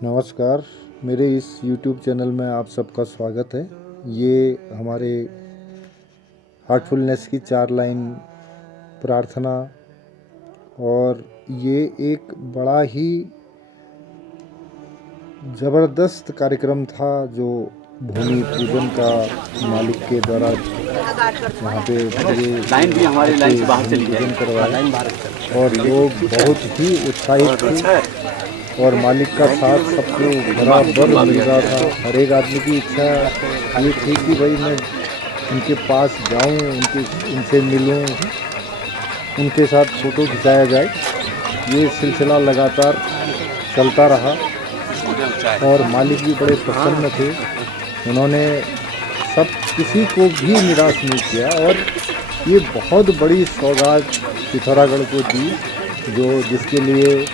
नमस्कार, मेरे इस YouTube चैनल में आप सबका स्वागत है। ये हमारे हार्टफुलनेस की 4 लाइन प्रार्थना, और ये एक बड़ा ही ज़बरदस्त कार्यक्रम था जो भूमि पूजन का मालिक के द्वारा यहाँ पे लाइन भी हमारी लाइन से बाहर चली पूजन जाए, करवाया लाइन बाहर और लोग बहुत ही उत्साहित थे और मालिक का साथ सबको बराबर मिल रहा था। हर एक आदमी की इच्छा ये थी कि भाई मैं उनके पास जाऊं, उनसे मिलूं, उनके साथ फ़ोटो खिंचाया जाए। ये सिलसिला लगातार चलता रहा और मालिक भी बड़े प्रसन्न थे। उन्होंने सब किसी को भी निराश नहीं किया और ये बहुत बड़ी सौगात पिथौरागढ़ को दी, जिसके लिए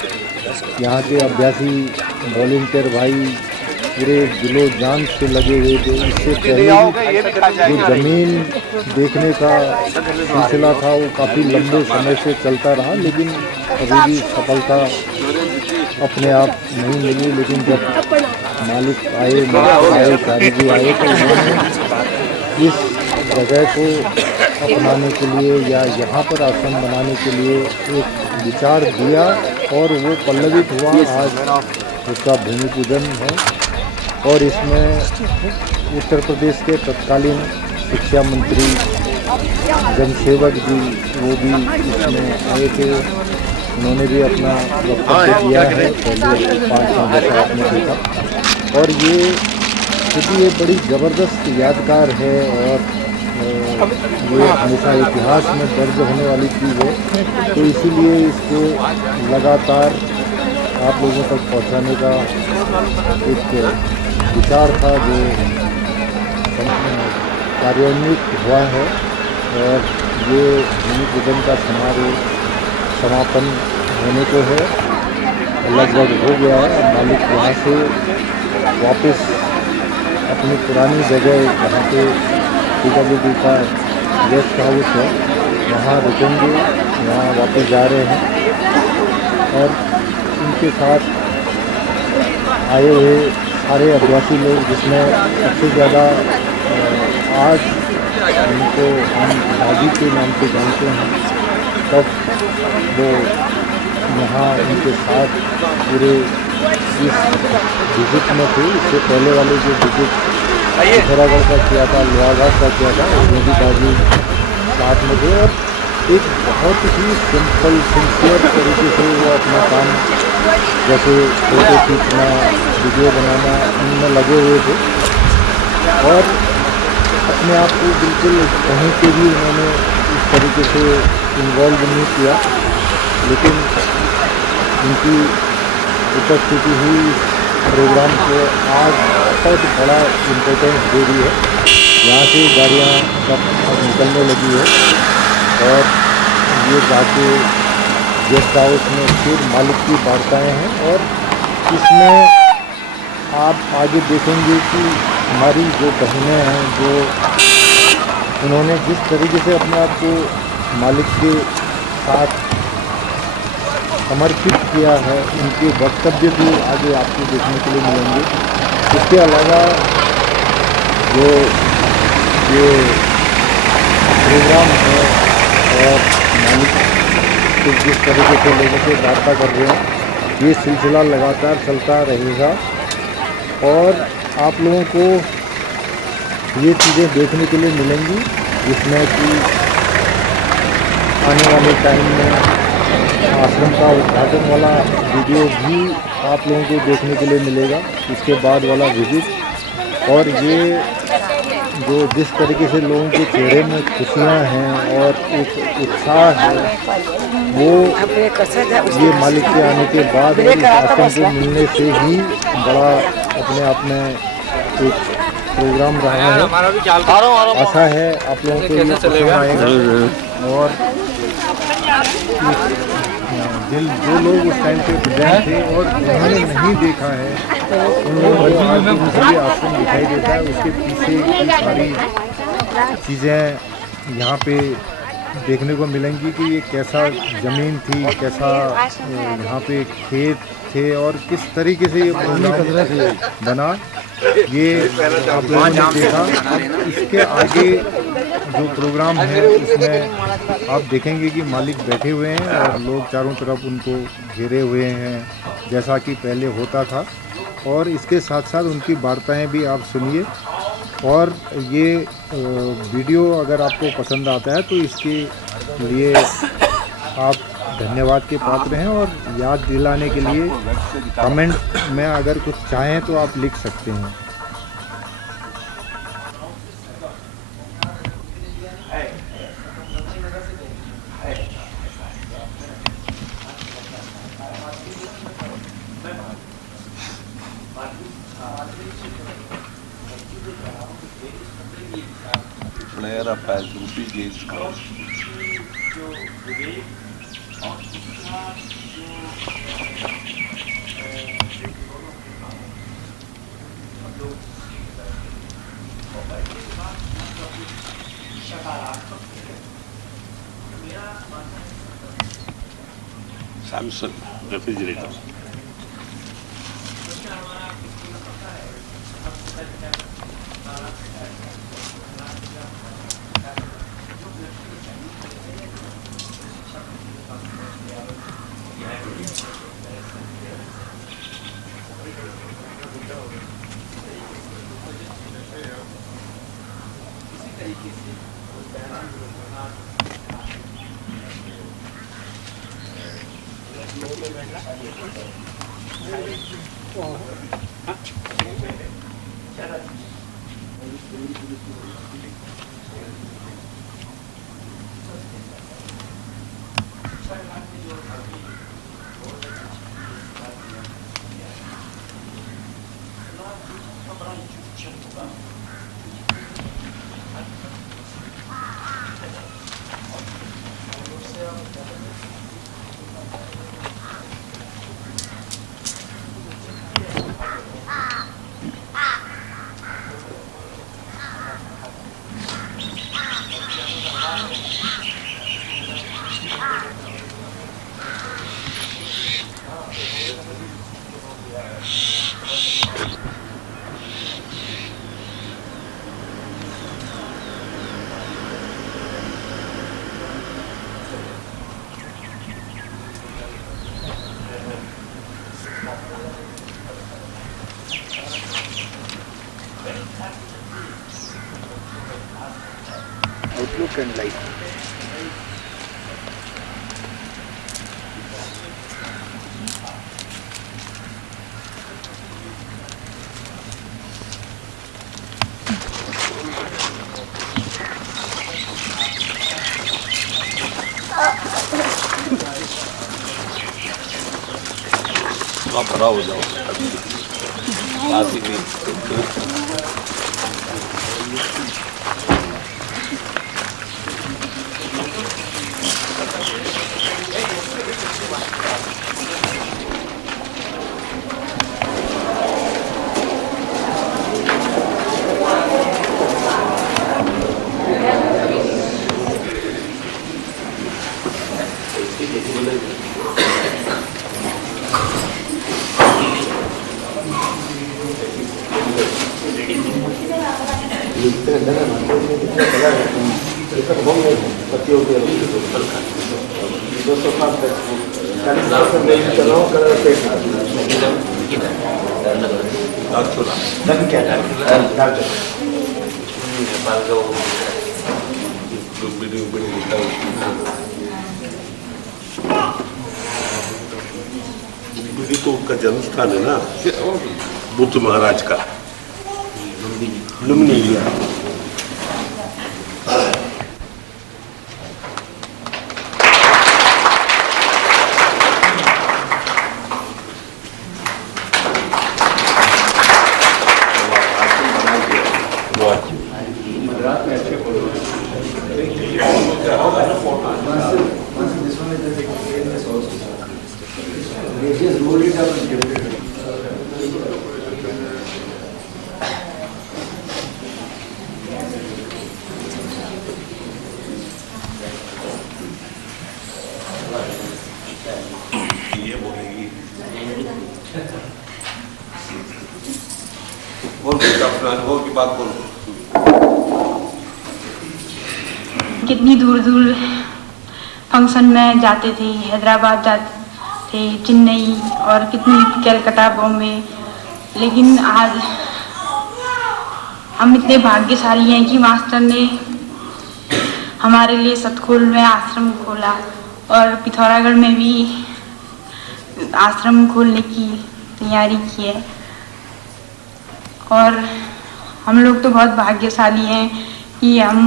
यहाँ के अभ्यासी वॉलंटियर भाई पूरे दिलो जान से लगे हुए थे। इससे पहले जो ज़मीन देखने का सिलसिला था वो काफ़ी लंबे समय से चलता रहा, लेकिन अभी भी सफलता अपने आप नहीं मिली। लेकिन जब मालिक आए, चारी जी आए, तो उन्होंने इस जगह को अपनाने के लिए या यहाँ पर आश्रम बनाने के लिए एक विचार दिया और वो पल्लवित हुआ। आज उसका भूमि पूजन है और इसमें उत्तर प्रदेश के तत्कालीन शिक्षा मंत्री जनसेवक जी वो भी इसमें आए थे। उन्होंने भी अपना वक्तव्य दिया है, पहले 5 साल आपने देखा। और ये क्योंकि ये बड़ी ज़बरदस्त यादगार है और ये हमेशा इतिहास में दर्ज होने वाली चीज़ है, तो इसीलिए इसको लगातार आप लोगों तक पहुंचाने का एक विचार था जो कार्यान्वित हुआ है। और ये भूमि पूजन का समारोह समापन होने को है, लगभग हो गया है। मालिक यहाँ से वापस अपनी पुरानी जगह जहाँ पे PWD का गेस्ट हाउस है वहाँ रुकेंगे, वहाँ वापस जा रहे हैं। और उनके साथ आए हुए सारे अभ्यासी लोग, जिसमें सबसे ज़्यादा आज उनको हम दादी के नाम से जानते हैं, तब वो यहाँ उनके साथ पूरे इस विजिट में थे। इससे पहले वाले जो विजिट पिथौरागढ़ का किया था, लोहाघाट का किया था, उसमें भी दादी साथ में थे और एक बहुत ही सिंपल सिंसियर तरीके से वो अपना काम, जैसे फोटो खींचना, वीडियो बनाना, इनमें लगे हुए थे और अपने आप को बिल्कुल कहीं पे भी उन्होंने इस तरीके से इन्वॉल्व नहीं किया। लेकिन उनकी उपस्थिति ही इस प्रोग्राम को आज बहुत बड़ा इम्पोर्टेंस दे रही है। यहाँ से गाड़ियाँ सब निकलने लगी है और ये जाके गेस्ट हाउस में फिर मालिक की वार्ताएँ हैं। और इसमें आप आगे देखेंगे कि हमारी जो बहनें हैं, जो उन्होंने जिस तरीके से अपने आप को मालिक के साथ समर्पित किया है, उनके वक्तव्य भी आगे आपको देखने के लिए मिलेंगे। इसके अलावा जो ये प्रोग्राम है और मालिक को जिस तरीके से लोगों से वार्ता कर रहे हैं, ये सिलसिला लगातार चलता रहेगा और आप लोगों को ये चीज़ें देखने के लिए मिलेंगी, जिसमें कि आने वाले टाइम में आश्रम का उद्घाटन वाला वीडियो भी आप लोगों को देखने के लिए मिलेगा, इसके बाद वाला विजिट। और ये जो जिस तरीके से लोगों के चेहरे में खुशियाँ हैं और एक उत्साह है, वो ये मालिक के आने के बाद और इस आश्रम को मिलने से ही बड़ा अपने आप में एक प्रोग्राम रहा है। आशा है आप लोगों को ये पसंद आएगा। और जो लोग उस टाइम पे प्रेजेंट थे और उन्होंने नहीं देखा है, उन लोगों को आज भी आश्रम दिखाई देता है। उसके पीछे की सारी चीज़ें यहाँ पे देखने को मिलेंगी कि ये कैसा ज़मीन थी, कैसा यहाँ पे खेत थे और किस तरीके से ये प्रोग्राम बना, ये आप लोगों ने देखा। अब इसके आगे जो प्रोग्राम है उसमें आप देखेंगे कि मालिक बैठे हुए हैं और लोग चारों तरफ उनको घेरे हुए हैं जैसा कि पहले होता था, और इसके साथ साथ उनकी वार्ताएं भी आप सुनिए। और ये वीडियो अगर आपको पसंद आता है तो इसके लिए आप धन्यवाद के पात्र हैं, और याद दिलाने के लिए कमेंट में अगर कुछ चाहें तो आप लिख सकते हैं। Flare up as Ruby gauge curve. Samsung refrigerator. Outlook and light. आप भरा हो जाओ काफी नहीं। तो उनका जन्म स्थान है ना बुद्ध महाराज का लुम्बिनी लिया। बात बोलो। कितनी दूर दूर फंक्शन में जाते थे, हैदराबाद जाते थे, चेन्नई और कितनी कलकत्ता, बॉम्बे। लेकिन आज हम इतने भाग्यशाली हैं कि मास्टर ने हमारे लिए सतखोल में आश्रम खोला और पिथौरागढ़ में भी आश्रम खोलने की तैयारी की है। और हम लोग तो बहुत भाग्यशाली हैं कि हम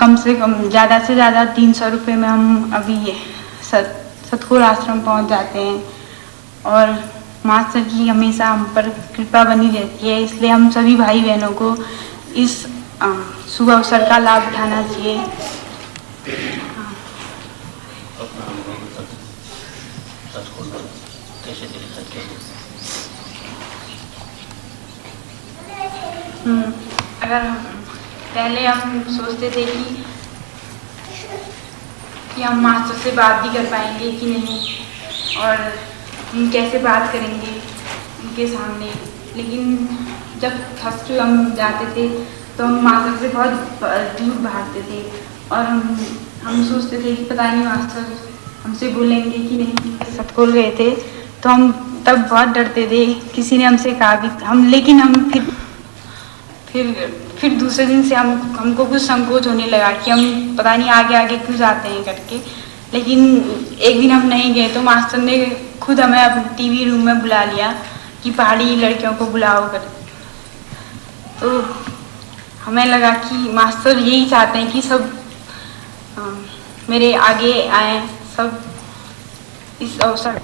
कम से कम ज़्यादा से ज़्यादा 300 रुपये में हम अभी सतखोल आश्रम पहुंच जाते हैं। और मास्टर की हमेशा हम पर कृपा बनी रहती है, इसलिए हम सभी भाई बहनों को इस शुभ अवसर का लाभ उठाना चाहिए। अगर पहले हम सोचते थे कि हम मास्टर से बात भी कर पाएंगे कि नहीं और हम कैसे बात करेंगे उनके सामने, लेकिन जब फर्स्ट हम जाते थे तो हम मास्टर से बहुत दूर भागते थे और हम सोचते थे कि पता नहीं मास्टर हमसे बोलेंगे कि नहीं। सतखोल गए थे तो हम तब बहुत डरते थे, किसी ने हमसे कहा भी हम, लेकिन हम फिर दूसरे दिन से हमको कुछ संकोच होने लगा कि हम पता नहीं आगे आगे क्यों जाते हैं करके। लेकिन एक दिन हम नहीं गए तो मास्टर ने खुद हमें अपने टीवी रूम में बुला लिया कि पहाड़ी लड़कियों को बुलाओ कर। तो हमें लगा कि मास्टर यही चाहते हैं कि सब मेरे आगे आए, सब इस अवसर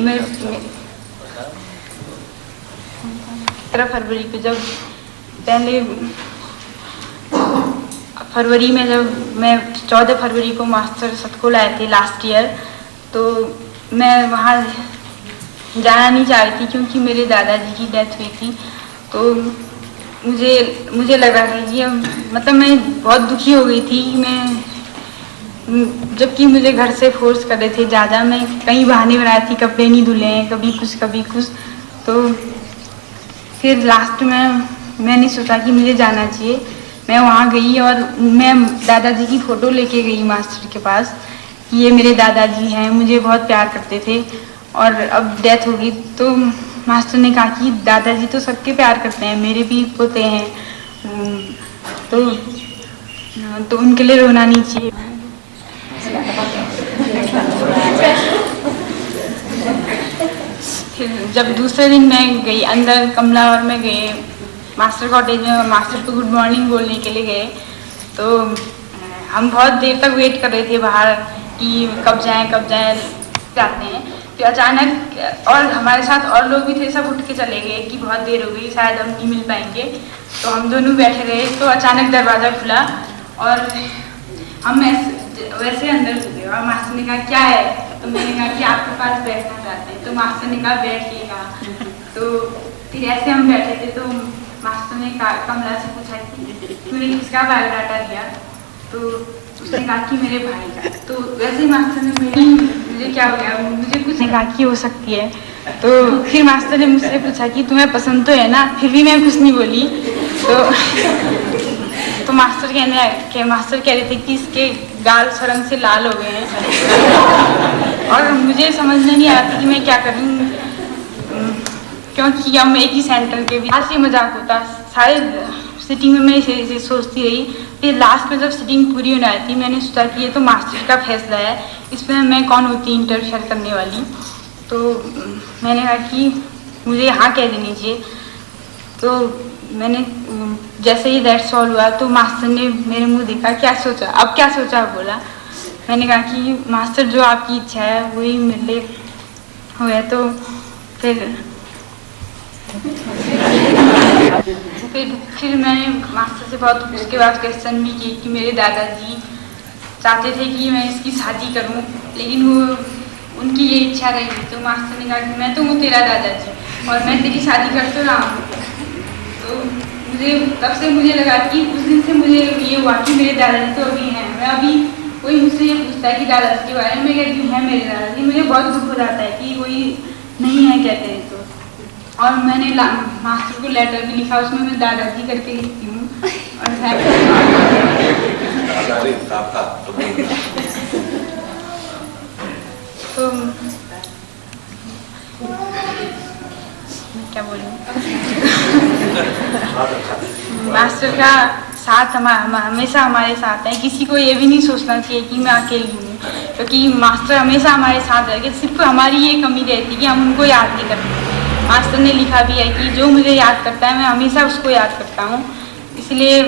में 17 फरवरी को जब पहले फरवरी में जब मैं 14 फरवरी को मास्टर सतखोल आए थे लास्ट ईयर, तो मैं वहाँ जाना नहीं चाह रही थी क्योंकि मेरे दादाजी की डेथ हुई थी। तो मुझे लग रहा था कि मतलब मैं बहुत दुखी हो गई थी। मैं जबकि मुझे घर से फोर्स कर रहे थे ज़्यादा, मैं कई बहाने बनाई थी, कपड़े नहीं धुले हैं, कभी कुछ। तो फिर लास्ट में मैंने सोचा कि मुझे जाना चाहिए। मैं वहाँ गई और मैं दादाजी की फ़ोटो लेके गई मास्टर के पास कि ये मेरे दादाजी हैं, मुझे बहुत प्यार करते थे और अब डेथ होगी। तो मास्टर ने कहा कि दादाजी तो सबके प्यार करते हैं, मेरे भी पोते हैं, तो उनके लिए रोना नहीं चाहिए। फिर जब दूसरे दिन मैं गई अंदर कमला और में गए मास्टर कॉटेज में, मास्टर को गुड मॉर्निंग बोलने के लिए गए, तो हम बहुत देर तक वेट कर रहे थे बाहर कि कब जाएं जाते हैं। फिर अचानक और हमारे साथ और लोग भी थे, सब उठ के चले गए कि बहुत देर हो गई, शायद हम नहीं मिल पाएंगे। तो हम दोनों बैठे रहे, तो अचानक दरवाज़ा खुला और हम वैसे अंदर घुसे और मास्टर ने कहा क्या है, तो मैंने कहा कि आपके पास बैठना चाहते हैं। तो मास्टर ने कहा बैठिए कहा। तो फिर ऐसे हम बैठे थे तो मास्टर ने कमला से पूछा कि तूने किसका बायोडाटा दिया, तो उसने कहा कि मेरे भाई का। तो वैसे ही मास्टर ने मुझे क्या हो गया, मुझे कुछ नहीं कहा कि हो सकती है। तो फिर मास्टर ने मुझसे पूछा कि तुम्हें पसंद तो है ना, फिर भी मैं कुछ नहीं बोली। तो मास्टर कह रहे थे कि इसके गाल शर्म से लाल हो गए हैं और मुझे समझ में नहीं आता कि मैं क्या करूं, क्योंकि हम एक ही सेंटर के भी ऐसे मजाक होता। सारे सिटिंग में मैं इसे सोचती रही। फिर लास्ट में जब सिटिंग पूरी होने आई थी, मैंने सोचा कि ये तो मास्टर का फैसला है, इसमें मैं कौन होती इंटरफेयर करने वाली। तो मैंने कहा कि मुझे हाँ कह देनी चाहिए। तो मैंने जैसे ही दैट सॉल्व हुआ तो मास्टर ने मेरे मुंह देखा, क्या सोचा, अब क्या सोचा, बोला। मैंने कहा कि मास्टर जो आपकी इच्छा है वही मेरे लिए हुआ। तो फिर मैंने मास्टर से बहुत उसके बाद क्वेश्चन भी किए कि मेरे दादाजी चाहते थे कि मैं इसकी शादी करूं, लेकिन वो उनकी ये इच्छा रही। तो मास्टर ने कहा कि मैं तो हूँ तेरा दादाजी और मैं तेरी शादी कर तो रहा हूँ। तो तब से मुझे लगा कि उस दिन से मुझे ये हुआ कि मेरे दादाजी तो अभी हैं। मैं अभी कोई मुझसे ये पूछता है कि दादाजी के बारे में, कहती हूँ है मेरे दादाजी, मुझे बहुत दुख हो जाता है कि कोई नहीं है कहते हैं। तो और मैंने मास्टर को लेटर भी लिखा, उसमें मैं दादाजी करके लिखती हूँ। और तो क्या बोलूँ, मास्टर का साथ हमेशा हमारे साथ है। किसी को ये भी नहीं सोचना चाहिए कि मैं अकेली हूँ, क्योंकि मास्टर हमेशा हमारे साथ रहेंगे। सिर्फ हमारी ये कमी रहती है कि हम उनको याद नहीं करते। मास्टर ने लिखा भी है कि जो मुझे याद करता है मैं हमेशा उसको याद करता हूँ। इसलिए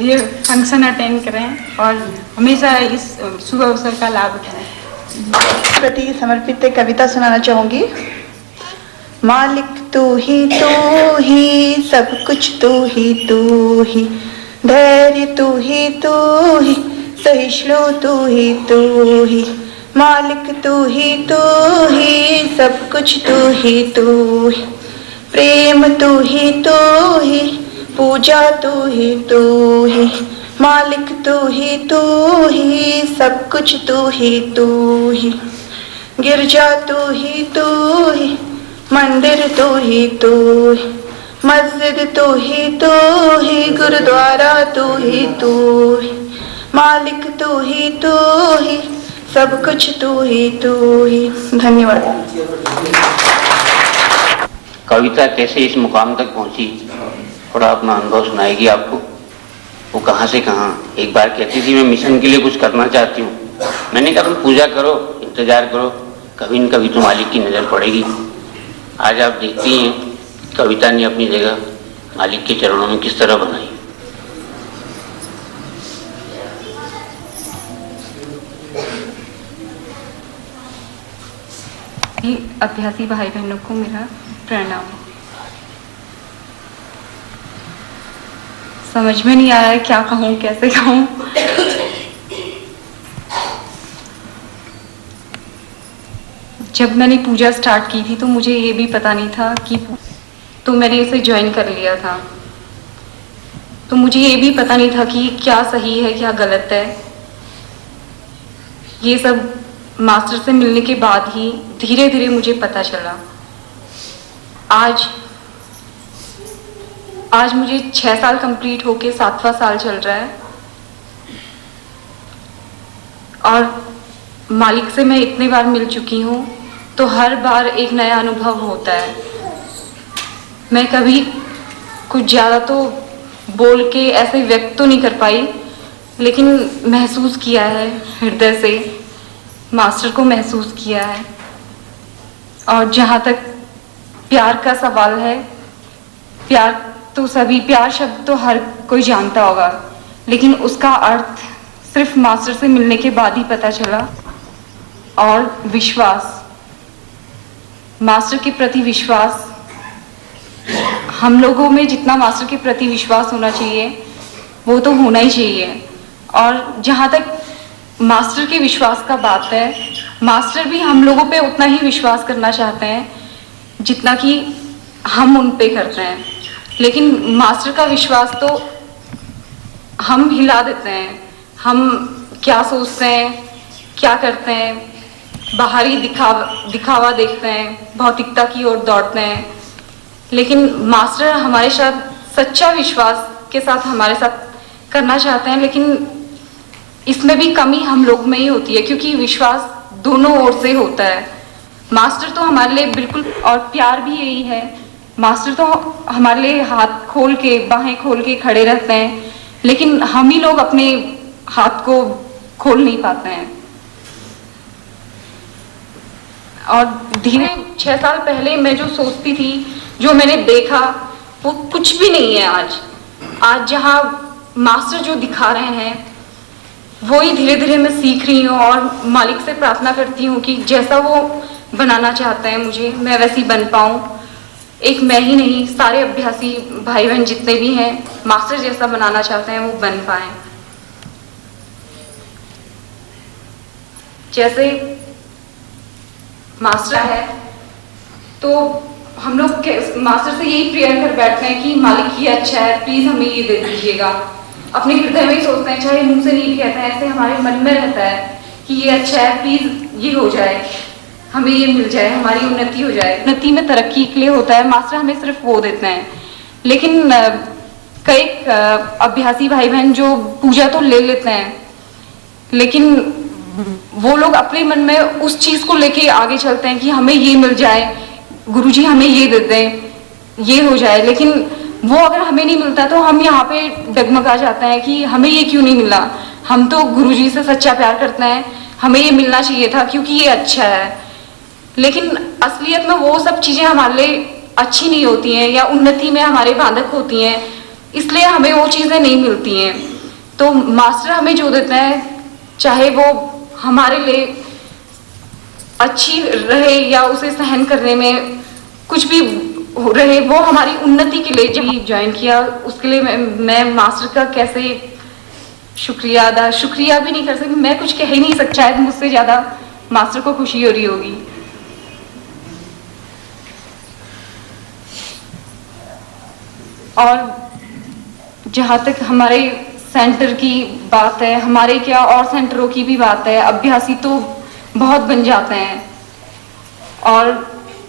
ये फंक्शन अटेंड करें और हमेशा इस शुभ अवसर का लाभ उठाएं। प्रति समर्पित एक कविता सुनाना चाहूंगी। मालिक तू ही सब कुछ तू ही, धैर्य तू ही सहिष्णु तू ही, मालिक तू ही सब कुछ तू ही, प्रेम तू ही पूजा तू ही, मालिक तू ही सब कुछ तू ही, गिरजा तू ही मंदिर तू ही, मस्जिद तू ही गुरुद्वारा तू ही, मालिक तू ही सब कुछ तू ही। धन्यवाद। कविता कैसे इस मुकाम तक पहुंची, थोड़ा अपना अनुभव सुनाएगी आपको। वो कहाँ से कहाँ एक बार कहती थी मैं मिशन के लिए कुछ करना चाहती हूँ। मैंने कहा तुम पूजा करो, इंतजार करो, कभी न कभी तो मालिक की नज़र पड़ेगी। आज आप देखती हैं कविता ने अपनी जगह मालिक के चरणों में किस तरह बनाई। अभ्यासी भाई बहनों को मेरा प्रणाम। समझ में नहीं आ रहा है क्या कहूँ, कैसे कहूँ। जब मैंने पूजा स्टार्ट की थी तो मुझे ये भी पता नहीं था कि, तो मैंने इसे ज्वाइन कर लिया था, तो मुझे ये भी पता नहीं था कि क्या सही है क्या गलत है। ये सब मास्टर से मिलने के बाद ही धीरे धीरे मुझे पता चला। आज मुझे 6 साल कंप्लीट होके 7वां साल चल रहा है और मालिक से मैं इतने बार मिल चुकी हूँ, तो हर बार एक नया अनुभव होता है। मैं कभी कुछ ज़्यादा तो बोल के ऐसे व्यक्त तो नहीं कर पाई, लेकिन महसूस किया है, हृदय से मास्टर को महसूस किया है। और जहाँ तक प्यार का सवाल है, प्यार तो प्यार शब्द तो हर कोई जानता होगा, लेकिन उसका अर्थ सिर्फ मास्टर से मिलने के बाद ही पता चला। और विश्वास, मास्टर के प्रति विश्वास, हम लोगों में जितना मास्टर के प्रति विश्वास होना चाहिए वो तो होना ही चाहिए। और जहाँ तक मास्टर के विश्वास का बात है, मास्टर भी हम लोगों पे उतना ही विश्वास करना चाहते हैं जितना कि हम उन पे करते हैं। लेकिन मास्टर का विश्वास तो हम हिला देते हैं। हम क्या सोचते हैं, क्या करते हैं, बाहरी दिखावा देखते हैं, भौतिकता की ओर दौड़ते हैं। लेकिन मास्टर हमारे साथ सच्चा विश्वास के साथ हमारे साथ करना चाहते हैं, लेकिन इसमें भी कमी हम लोग में ही होती है, क्योंकि विश्वास दोनों ओर से होता है। मास्टर तो हमारे लिए बिल्कुल, और प्यार भी यही है, मास्टर तो हमारे लिए हाथ खोल के, बाहें खोल के खड़े रहते हैं, लेकिन हम ही लोग अपने हाथ को खोल नहीं पाते हैं। और धीरे 6 साल पहले मैं जो सोचती थी, जो मैंने देखा, वो कुछ भी नहीं है आज जहाँ मास्टर जो दिखा रहे हैं वो ही धीरे धीरे मैं सीख रही हूँ। और मालिक से प्रार्थना करती हूँ कि जैसा वो बनाना चाहते हैं मुझे, मैं वैसी बन पाऊँ। एक मैं ही नहीं, सारे अभ्यासी भाई बहन जितने भी हैं, मास्टर जैसा बनाना चाहते हैं वो बन पाएं। जैसे मास्टर है तो हम लोग मास्टर से यही प्रेयर कर बैठते हैं कि मालिक ये अच्छा है, प्लीज हमें ये दे दीजिएगा। अपने हृदय में ही सोचते हैं, चाहे मुंह से नहीं कहते हैं, ऐसे हमारे मन में रहता है कि ये अच्छा है, प्लीज ये हो जाए। हमें ये मिल जाए, हमारी उन्नति हो जाए। उन्नति में तरक्की के लिए होता है, मास्टर हमें सिर्फ वो देते हैं। लेकिन कई अभ्यासी भाई बहन जो पूजा तो ले लेते हैं, लेकिन वो लोग अपने मन में उस चीज को लेके आगे चलते हैं कि हमें ये मिल जाए, गुरुजी हमें ये दे दें, ये हो जाए। लेकिन वो अगर हमें नहीं मिलता तो हम यहाँ पे डगमगा जाते हैं कि हमें ये क्यों नहीं मिला। हम तो गुरुजी से सच्चा प्यार करते हैं, हमें ये मिलना चाहिए था क्योंकि ये अच्छा है। लेकिन असलियत में वो सब चीजें हमारे लिए अच्छी नहीं होती हैं या उन्नति में हमारे बाधक होती हैं, इसलिए हमें वो चीजें नहीं मिलती हैं। तो मास्टर हमें जो देते हैं, चाहे वो हमारे लिए अच्छी रहे या उसे सहन करने में कुछ भी रहे, वो हमारी उन्नति के लिए। जब ज्वाइन किया उसके लिए मैं मास्टर का कैसे शुक्रिया भी नहीं कर सकती, मैं कुछ कह ही नहीं सकता। शायद मुझसे ज्यादा मास्टर को खुशी हो रही होगी। और जहाँ तक हमारे सेंटर की बात है, हमारे क्या और सेंटरों की भी बात है, अभ्यासी तो बहुत बन जाते हैं और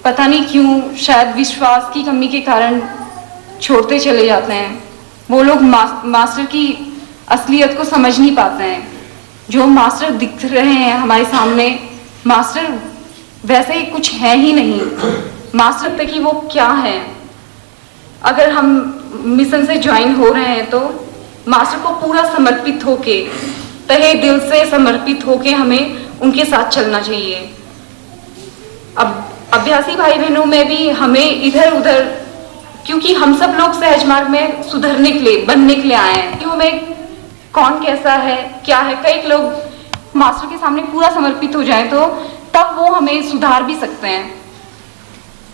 पता नहीं क्यों, शायद विश्वास की कमी के कारण छोड़ते चले जाते हैं। वो लोग मास्टर की असलियत को समझ नहीं पाते हैं। जो मास्टर दिख रहे हैं हमारे सामने, मास्टर वैसे ही कुछ है ही नहीं। मास्टर तक कि वो क्या है। अगर हम मिशन से ज्वाइन हो रहे हैं तो मास्टर को पूरा समर्पित होके, तहे दिल से समर्पित होके हमें उनके साथ चलना चाहिए। अब अभ्यासी भाई बहनों में भी हमें इधर उधर, क्योंकि हम सब लोग सहज मार्ग में सुधरने के लिए, बनने के लिए आए हैं। कि हमें कौन कैसा है, क्या है, कई लोग मास्टर के सामने पूरा समर्पित हो जाए तो तब वो हमें सुधार भी सकते हैं।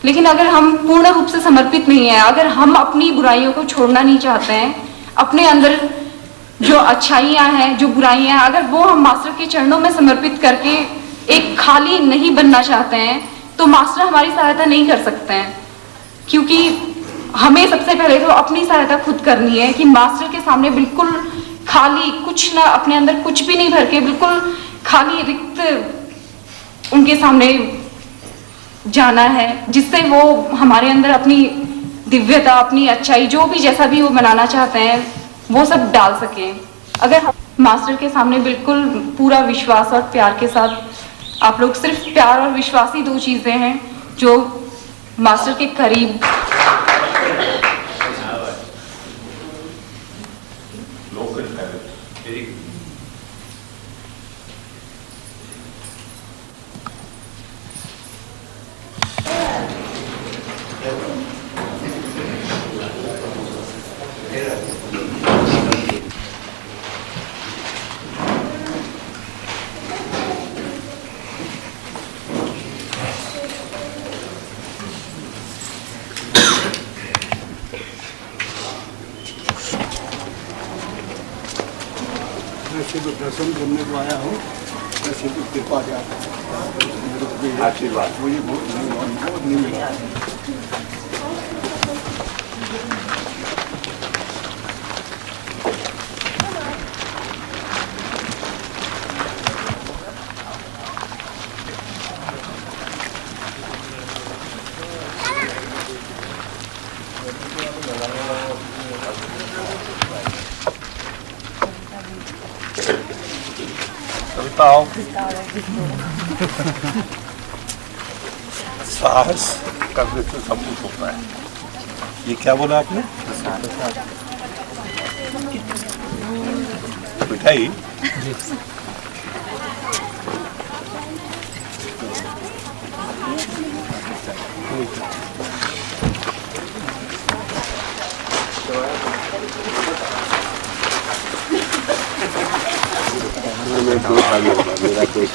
लेकिन अगर हम पूर्ण रूप से समर्पित नहीं है, अगर हम अपनी बुराइयों को छोड़ना नहीं चाहते हैं, अपने अंदर जो अच्छाइयां हैं, जो बुराइयां हैं, अगर वो हम मास्टर के चरणों में समर्पित करके एक खाली नहीं बनना चाहते हैं, तो मास्टर हमारी सहायता नहीं कर सकते हैं। क्योंकि हमें सबसे पहले तो अपनी सहायता खुद करनी है कि मास्टर के सामने बिल्कुल खाली, कुछ ना, अपने अंदर कुछ भी नहीं भर के, बिल्कुल खाली रिक्त उनके सामने जाना है, जिससे वो हमारे अंदर अपनी दिव्यता, अपनी अच्छाई, जो भी जैसा भी वो बनाना चाहते हैं, वो सब डाल सकें। अगर हम मास्टर के सामने बिल्कुल पूरा विश्वास और प्यार के साथ, आप लोग सिर्फ प्यार और विश्वास ही दो चीजें हैं जो मास्टर के करीब दर्शन करने को आया हूँ, ऐसे तो कृपा आशीर्वाद मुझे बहुत नहीं मिला। साहस करने से सब कुछ होता है। ये क्या बोला आपने? मिठाई? मैं दो खा लूंगा, मेरा कोई